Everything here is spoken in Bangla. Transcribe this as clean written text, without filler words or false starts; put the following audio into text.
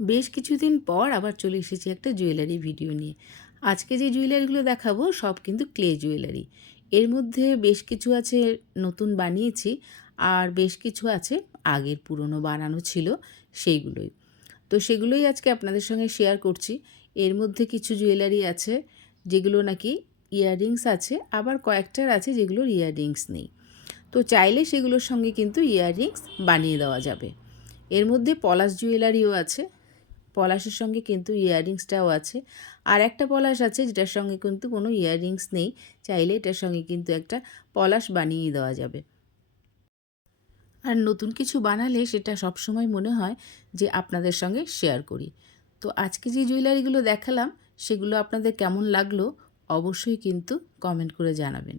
বেশ কিছুদিন পর আবার চলে এসেছি একটা জুয়েলারি ভিডিও নিয়ে। আজকে যে জুয়েলারিগুলো দেখাবো সব কিন্তু ক্লে জুয়েলারি। এর মধ্যে বেশ কিছু আছে নতুন বানিয়েছি, আর বেশ কিছু আছে আগের পুরনো বানানো ছিল সেইগুলোই। তো সেগুলোই আজকে আপনাদের সঙ্গে শেয়ার করছি। এর মধ্যে কিছু জুয়েলারি আছে যেগুলো নাকি ইয়াররিংস আছে, আবার কয়েকটার আছে যেগুলোর ইয়াররিংস নেই। তো চাইলে সেগুলোর সঙ্গে কিন্তু ইয়াররিংস বানিয়ে দেওয়া যাবে। এর মধ্যে পলাশ জুয়েলারিও আছে, পলাশের সঙ্গে কিন্তু ইয়াররিংসটাও আছে। আর একটা পলাশ আছে যেটার সঙ্গে কিন্তু কোনো ইয়াররিংস নেই, চাইলে এটার সঙ্গে কিন্তু একটা পলাশ বানিয়ে দেওয়া যাবে। আর নতুন কিছু বানালে সেটা সবসময় মনে হয় যে আপনাদের সঙ্গে শেয়ার করি। তো আজকে যে জুয়েলারিগুলো দেখালাম সেগুলো আপনাদের কেমন লাগলো অবশ্যই কিন্তু কমেন্ট করে জানাবেন।